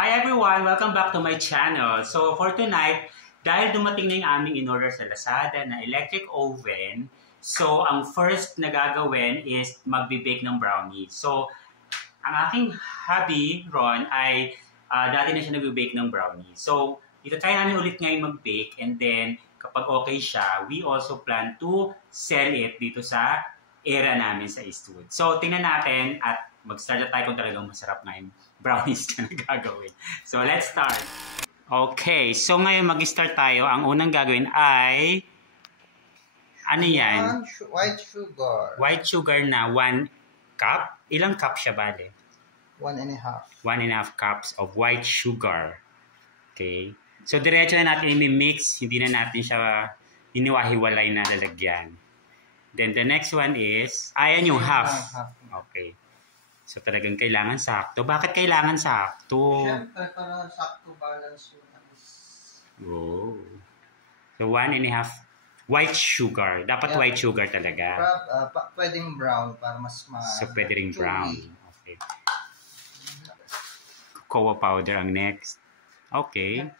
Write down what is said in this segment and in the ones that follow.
Hi everyone! Welcome back to my channel. So for tonight, dahil dumating na yung aming in-order sa Lazada na electric oven, so ang first na gagawin is magbe-bake ng brownies. So ang aking hubby, Ron, ay dati na siya nagbe-bake ng brownies. So ito-try namin ulit ngayon mag-bake, and then kapag okay siya, we also plan to sell it dito sa area namin sa Eastwood. So tingnan natin at mag-start na tayo kung talagang masarap na yung brownies na gagawin. So, let's start. Okay, so ngayon mag-start tayo. Ang unang gagawin ay ano yan? White sugar. White sugar na 1 cup. Ilang cup siya, bale? 1.5. 1.5 cups of white sugar. Okay. So, diretso na natin i-mix. Hindi na natin siya iniwahiwalay na lalagyan. Then, the next one is, ayan yung half. Okay. So, talagang kailangan sakto. Bakit kailangan sakto? Siyempre, para sakto balance yung Oh. So, 1.5 white sugar. Dapat white sugar talaga. Pwedeng brown para mas So, pwede rin brown. Okay. Cocoa powder ang next. Okay.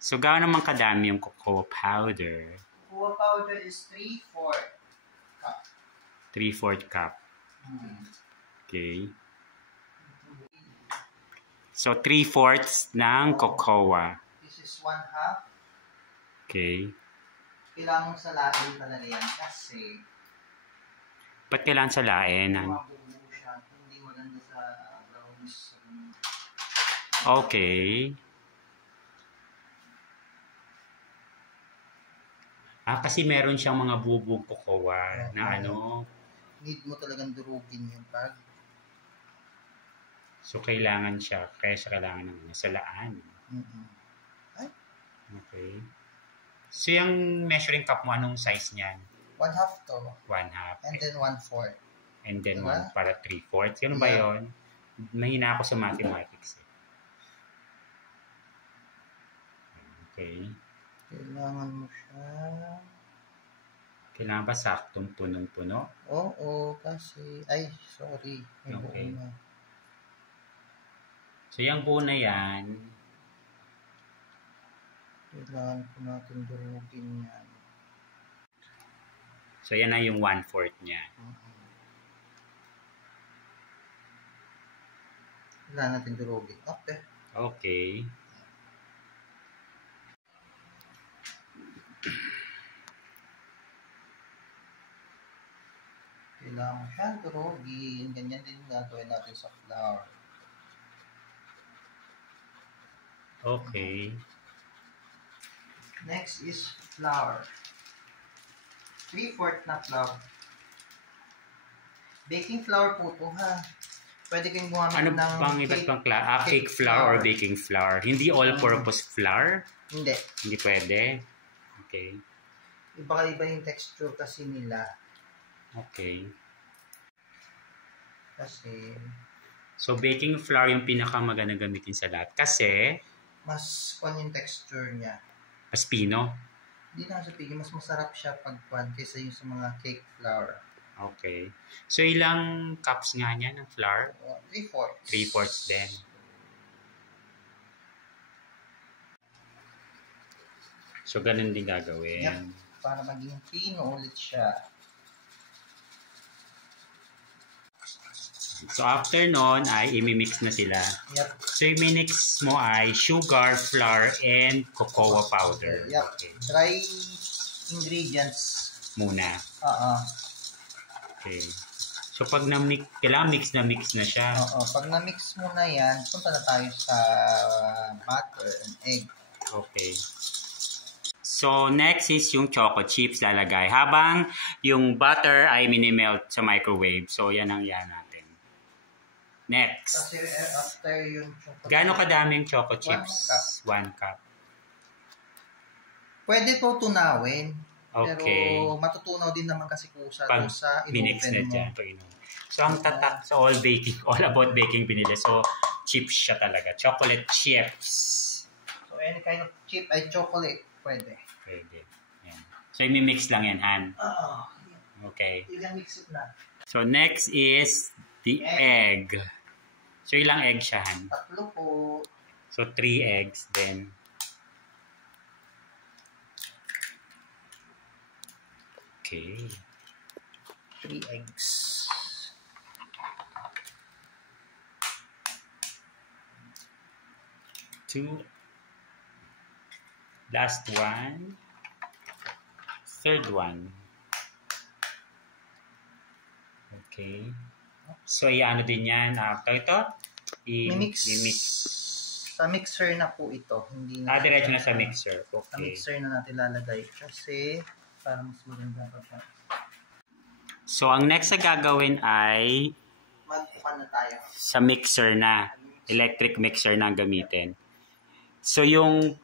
So, gaano naman kadami yung cocoa powder? Cocoa powder is 3/4 cup. 3/4 cup. Okay. So, 3/4 ng cocoa. This is 1/2. Okay. Kailangan salain talaga yan kasi Ba't kailangan salain? mabubuo siya. Hindi maganda sa brownies. Okay. Kasi meron siyang mga bubong cocoa na ano. Need mo talagang durugin yung pag. So, kailangan siya. Kaya siya kailangan ng salaan. Ay? Okay. So, yung measuring cup mo, anong size niyan? 1/2 to. 1/2. And then 1/4. And then diba? 1 para 3/4. Ganun ba yun? Mahina ako sa mathematics. Okay. Kailangan mo siya. Kailangan ba saktong punong-puno? Oo, kasi... Ay, sorry. May Okay. buo na. So, yung buo na yan, Kailangan po natin durugin yan. so yan na yung 1/4 niya. Kailangan natin durugin. Okay. Okay. Kailangan mo siyang durugin. Ganyan din gagawin natin sa flour. Okay. Next is flour. 3/4 na flour. Baking flour po ito, ha? Pwede kayong gumamit Ano ng bang iba't pang cake flour or baking flour? Hindi all-purpose flour? Hindi. Hindi pwede? Okay. Iba-iba yung texture kasi nila. Okay. Kasi So, baking flour yung pinakamagandang gamitin sa lahat. Kasi, mas kwan yung texture niya. mas pino. Hindi na sa pigi, mas masarap siya pag kwan kaysa yung sa mga cake flour. Okay. So, ilang cups nga niya ng flour? 3/4. 3/4 din. So, ganun din gagawin. Yep. Para maging pino ulit siya. So, after nun, ay imimix na sila. Yep. So, yung minix mo ay sugar, flour, and cocoa powder. Yep. Okay. Dry ingredients. Muna. Okay. So, pag na-mix, kailangan mix na siya. Pag na-mix mo na yan, punta na tayo sa butter and egg. Okay. So, next is yung choco chips lalagay. Habang yung butter ay mini-melt sa microwave. So, yan ang yan natin. Next. Kasi after yung chocolate. Gaano kadaming choco chips? 1 cup. Pwede po tunawin. Okay. Pero matutunaw din naman kasi kusa Pag sa minix na inoven mo. dyan. So, ang tatak sa all about baking pinili. So, chips siya talaga. Chocolate chips. So, any kind of chip ay chocolate. Pwede. Pwede. Yan. So, imimix lang yan, Han. Okay. You can mix it na. So, next is the egg. So, ilang egg siya, Han? 3 po. So, 3 eggs then. Okay. 3 eggs. 2. Last one. Third one. Okay. So, ano din yan. After ito, I-mix. i-mix. Sa mixer na po ito. Hindi na Diretso na sa mixer. Okay. Sa mixer na natin lalagay. Kasi, para mas maganda pa siya. So, ang next na gagawin ay Mag-pan na tayo. sa mixer na. Electric mixer na gamitin. So, yung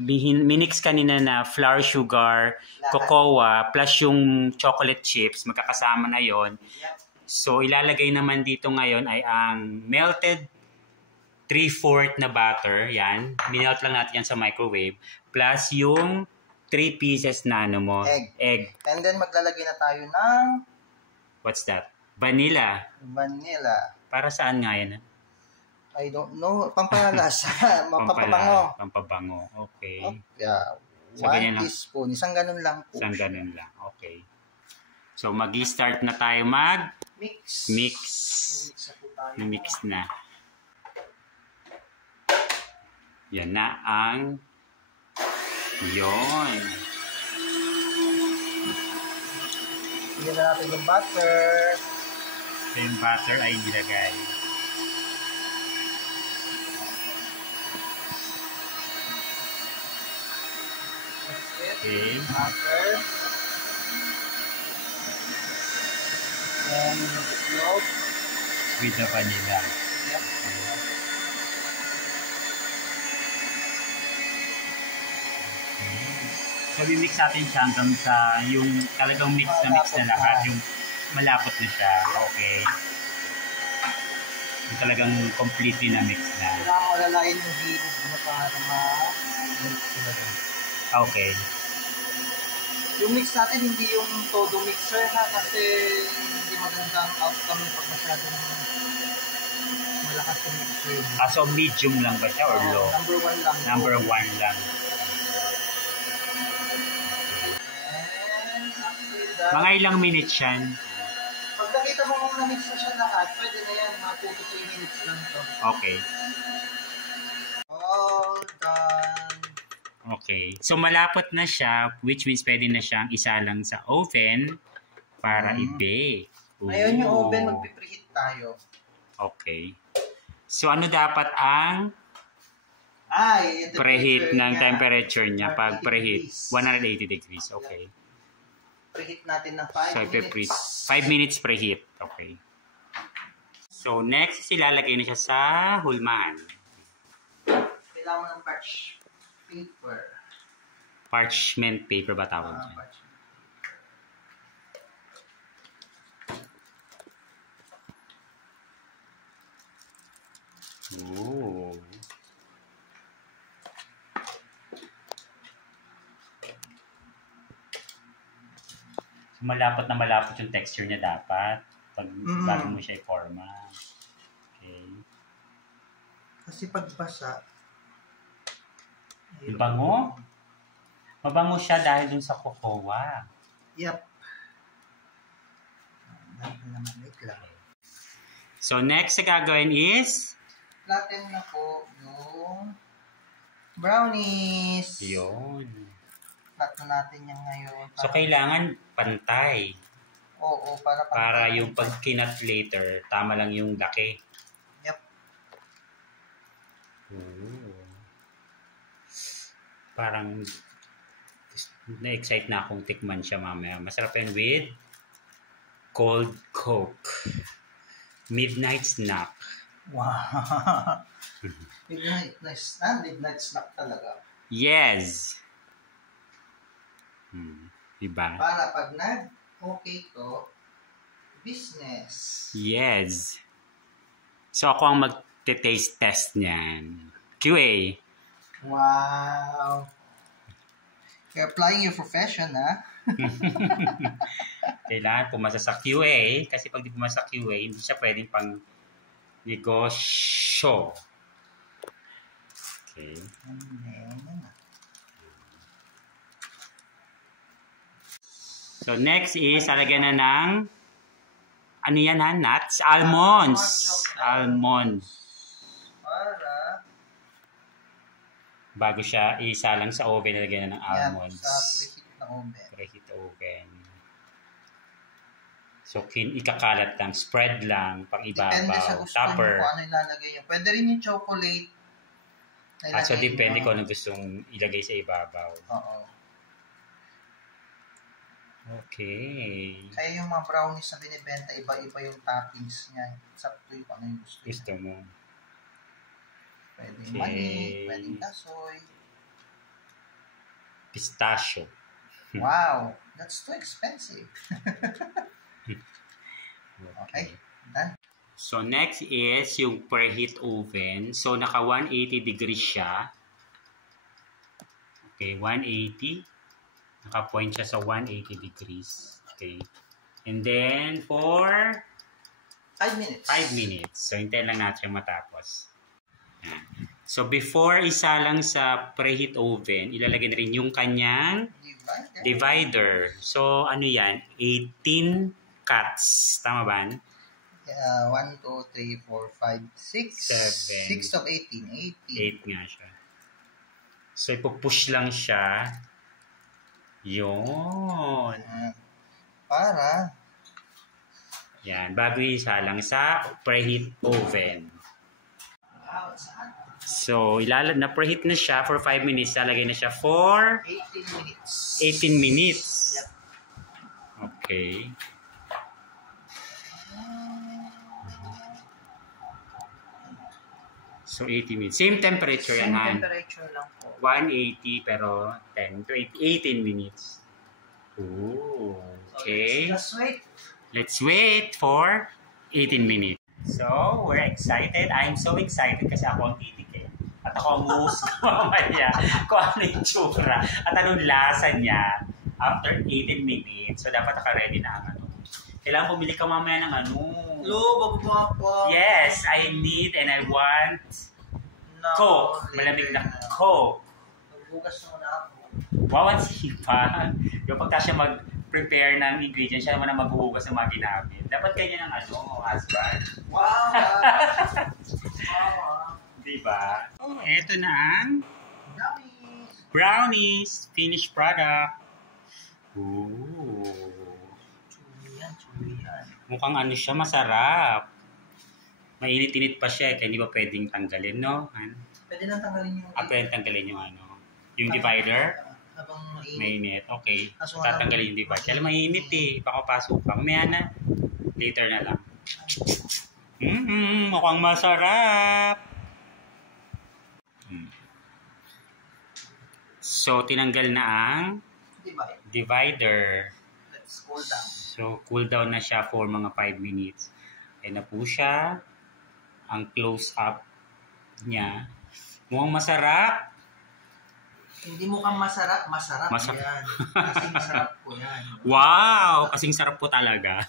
minix kanina na flour, sugar, cocoa, plus yung chocolate chips, magkakasama na yon. Yep. So, ilalagay naman dito ngayon ay ang melted 3/4 na butter. Yan. Minelt lang natin yan sa microwave. Plus yung 3 pieces na egg. And then, maglalagay na tayo ng What's that? Vanilla. vanilla. Para saan nga yan? I don't know. Pampalasa. Pampabango. Pampabango. Okay. Yeah. So, 1 teaspoon. Isang ganun lang po. Isang ganun lang. Okay. So, mag-start na tayo Mix. Mix na po tayo. Mix na. Yan na ang yon. Bigyan na natin yung butter. So, yung butter ay nilagay. Okay. Butter. And milk. With the vanilla. Yep. So, mimix natin siya hanggang sa yung talagang mix na lahat. Yung malapot na siya. Okay. Yung talagang completely na mix na. Kailangan mo lalain yung hilid mo para ma-mix talaga. Okay. Yung mix natin, hindi yung todo mixer ha, kasi hindi magandang outcome pag masyadong malakas yung mixer. So medium lang ba siya or low? Number 1 lang. Number 1 lang. And after that, Mga ilang minutes yan? pag nakita mo kung na-mix na siya lahat, pwede na yan, mga 2 to 3 minutes lang to. Okay. All done. Okay. So malapot na siya, which means pwede na siyang isa lang sa oven para i-bake. Ngayon yung oven, magpipreheat tayo. Okay. So ano dapat ang Yung preheat ng niya. temperature niya pag 180 preheat? degrees. 180 degrees. Okay. Preheat natin ng So 5 minutes. 5 minutes preheat. Okay. So next, ilalagay na siya sa hulmahan. Kailangan ng parchment paper. Parchment paper ba tawag dyan? Parchment. Oh. So, malapot na malapot yung texture niya dapat pag bago mo siya i-forma. Okay. Kasi pagbasa, Bango? Mabango siya dahil dun sa cocoa. Yep. Wait lang. So, next na gagawin is? Flatten na po yung brownies. Yun. Flatten natin yan ngayon. So, kailangan pantay. Oo, para Para yung pag kinat later, tama lang yung laki. Yep. Ooh. Parang na-excite na akong tikman siya mamaya. Masarap yan with cold Coke. Midnight snack. Wow. Midnight snack talaga. Yes. Diba? Para pag nag-okay to, business. Yes. So ako ang mag-taste test niyan. QA. Wow. You're applying your profession, ha? Kailangan pumasa sa QA kasi pag di pumasa sa QA, hindi siya pwedeng pang negosyo. Okay. So next is alagyan na ng ano yan ha? Nuts? Almonds. Almonds. Para bago siya isalang sa oven, nalagyan na ng almonds. Sa preheat na oven. Preheat oven. So, ikakalat lang, spread lang, pang ibabaw. Depende sa gusto topper. nyo kung ano ilalagay nyo. Pwede rin yung chocolate. So, depende kung ano gustong ilagay sa ibabaw. Oo. Okay. Kaya yung mga brownies na binibenta, iba-iba yung toppings niya. Sakto yung ano yung gusto. Gusto mo. Pwedeng mani, pwedeng kasoy. Pistachio. Wow, that's too expensive. Okay, done. So, next is yung preheat oven. So, naka 180 degrees siya. Okay, 180. Naka-point siya sa 180 degrees. Okay. And then, for 5 minutes. 5 minutes. So, hintayin lang natin matapos. So, before isalang sa preheat oven, ilalagay na rin yung kanyang divider. So, ano yan? 18 cuts. Tama ba? 1, 2, 3, 4, 5, 6. 6 of 18. 8 nga siya. So, ipupush lang siya. Yun. Para? Yan. Bago isalang sa preheat oven. So, na-preheat na siya for 5 minutes. Lalagay na siya for 18 minutes. 18 minutes. Yep. Okay. So, 80 minutes. Same temperature yan, Same temperature lang po. 180 pero 10 to 18 minutes. Ooh, okay. So, let's wait. Let's wait for 18 minutes. So, we're excited. I'm so excited kasi ako ang titikin. At ako ang muso mamaya kung ano yung tsura. At anong lasa niya after 18 minutes. So, dapat naka-ready na ang ano. Kailangan bumili ka mamaya ng ano. Bago po. Yes, I need and I want Coke. Malamig na Coke. Magbugas muna ako. Wow, ang sipag. Yung pagka siya mag-prepare ng ingredients, siya naman ang maghuhugas ng mga ginamit. Dapat ganyan ang ano, husband. Wow! Diba? Oh, eto na ang Brownies! brownies. Finished product. Ooh. Chumiyan. Mukhang ano siya, masarap. Mainit-init pa siya, kaya hindi ba pwedeng tanggalin, no? Pwede nang tanggalin yung... Pwedeng tanggalin yung ano. Yung divider. Habang mainit. Mainit. Okay. Kaso Tatanggalin yung divider. Kaya mainit eh. Pakapasok pa. Mamaya na. Later na lang. Mukhang masarap. So, tinanggal na ang divider. Let's cool down. So, cool down na siya for mga 5 minutes. Ayan na po siya. Ang close-up niya. Mukhang masarap. Hindi mukhang masarap yan. Kasi masarap po yan. Wow! Kasing sarap po talaga.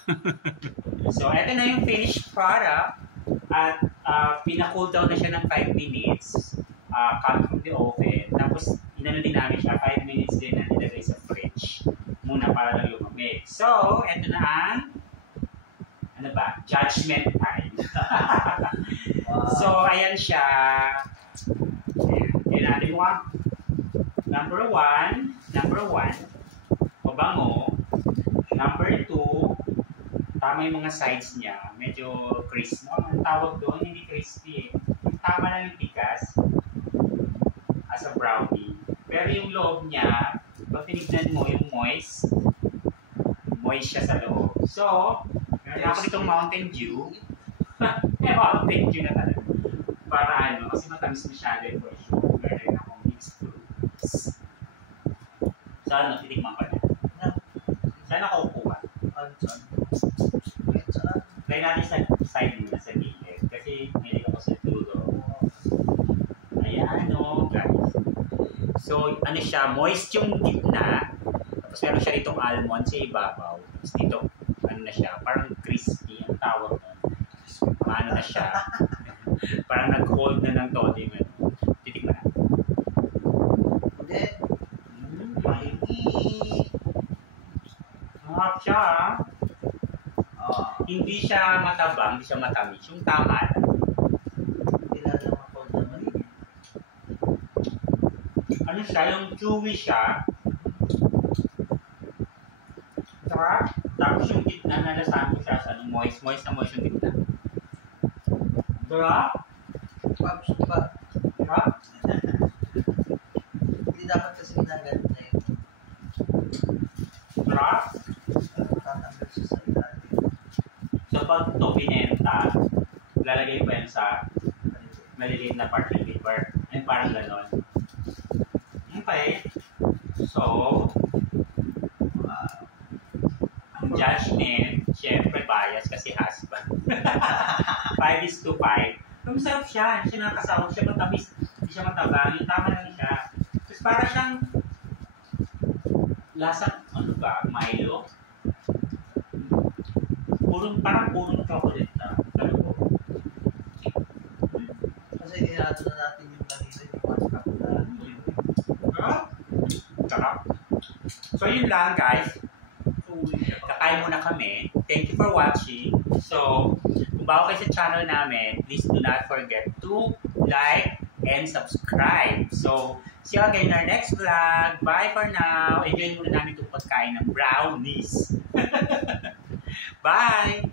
So, ito na yung finished product. At pina-cool down na siya ng 5 minutes. Coming from the oven. Tapos, inano din namin siya. 5 minutes din na nilagay sa fridge. Muna para lang lumamig. So, ito na ang judgment time. So, ayan siya. Ayan natin yung number one, mabango. Number 2, tama yung mga sides niya. Medyo crisp. Ang tawag doon, hindi crispy eh. Tama lang yung tigas as a brownie. Pero yung loob niya, pag tinignan mo yung moist siya sa loob. So, meron ako ditong Mountain Dew. Mountain Dew na talaga. Para ano, kasi matamis masyado yung for sure. Meron akong mixed fruits. So, ano, titikman ko na. Saan ako upuan? Try natin sa side muna, sa gilid. Kasi meron ako sa dulo. Ayan, o, guys. So, ano siya, moist yung gitna. Tapos meron siya itong almond sa ibabaw. Tapos dito, ano na siya, parang crispy ang tawag nun. Ano na siya. Parang nag-hold na ng todo yung ano. Titignan na. siya, ah. Oo. Hindi siya matabang, hindi siya matamis. Yung tama lang. Kilala mo ako naman. Ano siya, yung chewy siya. Sarap. Tapos yung gitna, nalasahan ko siya sa moist na moist yung gitna. Sarap. Paps pa. Sarap. Hindi dapat kasi ginaganit na yun. Sarap. Tatanggal siya sa ilalim. So pag ito binenta, lalagay pa yan sa maliliit na part ng liver. Yung parang ganon. Okay. So, ang judgment, syempre bias kasi husband. 5:5. Pero masarap siya. Hindi siya nakakasawa. Siya matamis. Hindi siya matabang. Yung tama lang siya. Tapos para siyang lasang, ano ba, Milo? Parang purong chocolate na. Sabi ko. Kasi inato na natin yung kanina yung one cup na. Sarap. So yun lang guys. Kakain muna kami. Thank you for watching. So, kung bago kayo sa channel namin, please do not forget to like and subscribe. So, see you again in our next vlog. Bye for now. Enjoy muna namin itong pagkain ng brownies. Bye!